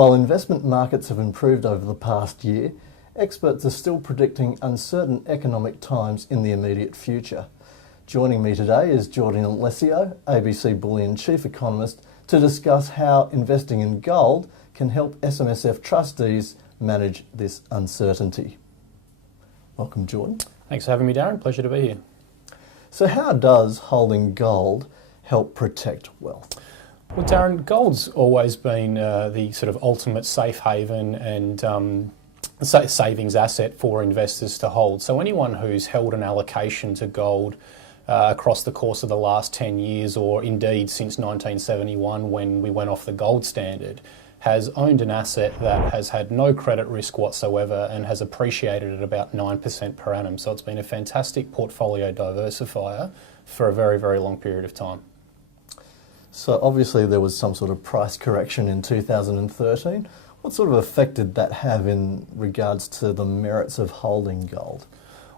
While investment markets have improved over the past year, experts are still predicting uncertain economic times in the immediate future. Joining me today is Eliseo, ABC Bullion Chief Economist, to discuss how investing in gold can help SMSF trustees manage this uncertainty. Welcome, Jordan. Thanks for having me, Darren. Pleasure to be here. So how does holding gold help protect wealth? Well, Darren, gold's always been the sort of ultimate safe haven and savings asset for investors to hold. So anyone who's held an allocation to gold across the course of the last 10 years, or indeed since 1971 when we went off the gold standard, has owned an asset that has had no credit risk whatsoever and has appreciated at about 9% per annum. So it's been a fantastic portfolio diversifier for a very, very long period of time. So obviously there was some sort of price correction in 2013. What sort of effect did that have in regards to the merits of holding gold?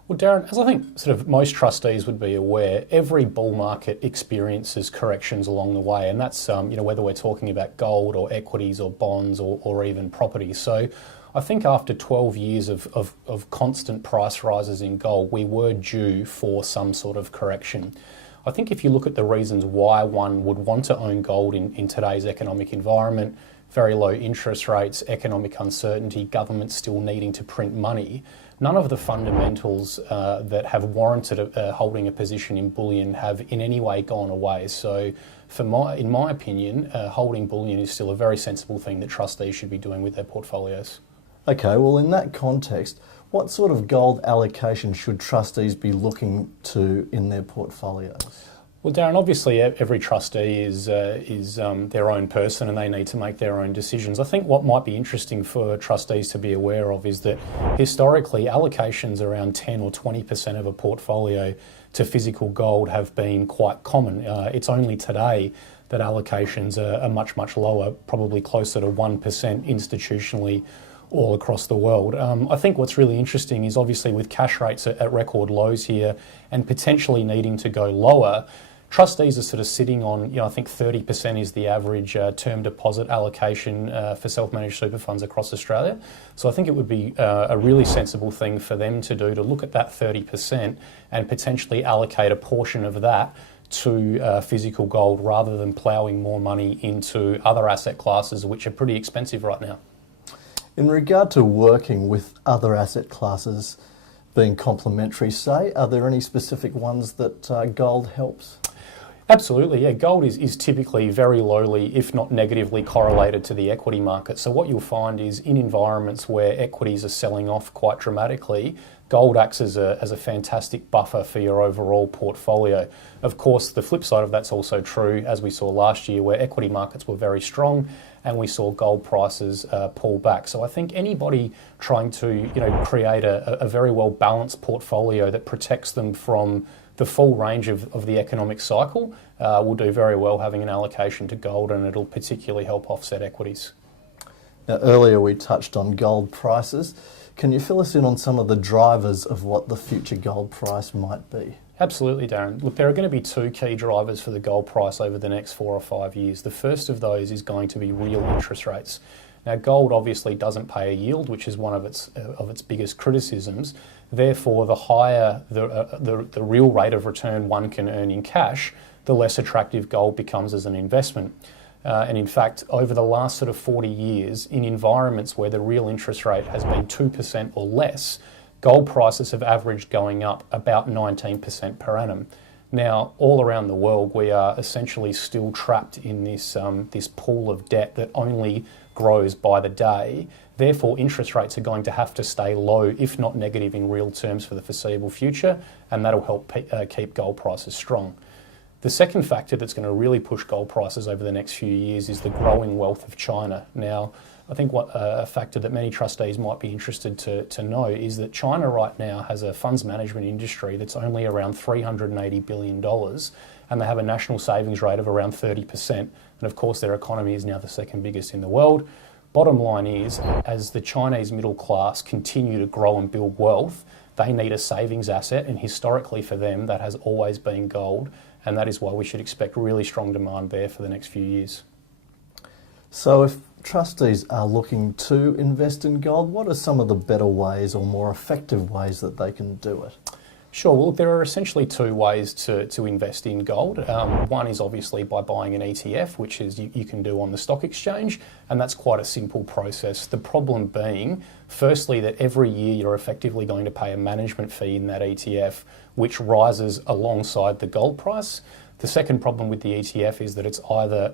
Well, Darren, as I think sort of most trustees would be aware, every bull market experiences corrections along the way, and that's whether we're talking about gold or equities or bonds or even property. So I think after 12 years of constant price rises in gold, we were due for some sort of correction. I think if you look at the reasons why one would want to own gold in today's economic environment, very low interest rates, economic uncertainty, government still needing to print money, none of the fundamentals that have warranted holding a position in bullion have in any way gone away. So in my opinion, holding bullion is still a very sensible thing that trustees should be doing with their portfolios. Okay, well in that context, what sort of gold allocation should trustees be looking to in their portfolios? Well, Darren, obviously every trustee is their own person and they need to make their own decisions. I think what might be interesting for trustees to be aware of is that historically allocations around 10 or 20% of a portfolio to physical gold have been quite common. It's only today that allocations are much, much lower, probably closer to 1% institutionally all across the world. I think what's really interesting is obviously with cash rates at record lows here and potentially needing to go lower, trustees are sort of sitting on, I think 30% is the average term deposit allocation for self-managed super funds across Australia. So I think it would be a really sensible thing for them to do to look at that 30% and potentially allocate a portion of that to physical gold rather than ploughing more money into other asset classes which are pretty expensive right now. In regard to working with other asset classes being complementary, say, are there any specific ones that gold helps? Absolutely, yeah. Gold is typically very lowly, if not negatively, correlated to the equity market. So what you'll find is in environments where equities are selling off quite dramatically, gold acts as a fantastic buffer for your overall portfolio. Of course, the flip side of that's also true, as we saw last year, where equity markets were very strong and we saw gold prices pull back. So I think anybody trying to create a very well balanced portfolio that protects them from the full range of the economic cycle will do very well having an allocation to gold, and it'll particularly help offset equities. Now, earlier we touched on gold prices. Can you fill us in on some of the drivers of what the future gold price might be? Absolutely, Darren. Look, there are going to be two key drivers for the gold price over the next 4 or 5 years. The first of those is going to be real interest rates. Now, gold obviously doesn't pay a yield, which is one of its biggest criticisms. Therefore, the higher the real rate of return one can earn in cash, the less attractive gold becomes as an investment. And in fact, over the last sort of 40 years, in environments where the real interest rate has been 2% or less, gold prices have averaged going up about 19% per annum. Now, all around the world, we are essentially still trapped in this pool of debt that only grows by the day. Therefore, interest rates are going to have to stay low, if not negative in real terms for the foreseeable future, and that'll help keep gold prices strong. The second factor that's going to really push gold prices over the next few years is the growing wealth of China. Now, I think what a factor that many trustees might be interested to know is that China right now has a funds management industry that's only around $380 billion, and they have a national savings rate of around 30%. And of course, their economy is now the second biggest in the world. Bottom line is, as the Chinese middle class continue to grow and build wealth, they need a savings asset, and historically for them, that has always been gold, and that is why we should expect really strong demand there for the next few years. So if trustees are looking to invest in gold, what are some of the better ways or more effective ways that they can do it? Sure. Well, there are essentially two ways to invest in gold. One is obviously by buying an ETF, which is you can do on the stock exchange, and that's quite a simple process. The problem being, firstly, that every year you're effectively going to pay a management fee in that ETF, which rises alongside the gold price. The second problem with the ETF is that it's either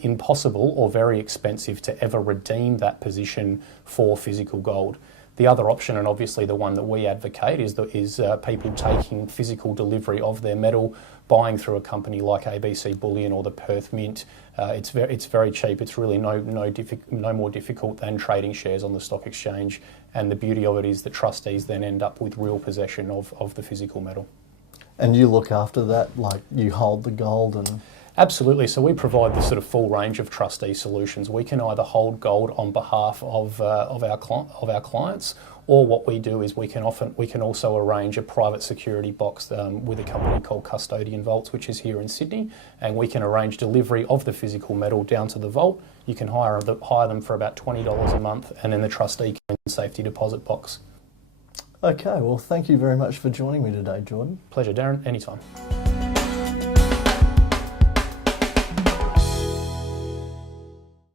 impossible or very expensive to ever redeem that position for physical gold. The other option, and obviously the one that we advocate, is people taking physical delivery of their metal, buying through a company like ABC Bullion or the Perth Mint. It's very cheap. It's really no more difficult than trading shares on the stock exchange. And the beauty of it is that trustees then end up with real possession of the physical metal. And you look after that, like you hold the gold and... Absolutely. So we provide this sort of full range of trustee solutions. We can either hold gold on behalf of our clients, or what we do is we can also arrange a private security box with a company called Custodian Vaults, which is here in Sydney, and we can arrange delivery of the physical metal down to the vault. You can hire them for about $20 a month, and then the trustee can safety deposit box. Okay, well, thank you very much for joining me today, Jordan. Pleasure, Darren. Anytime.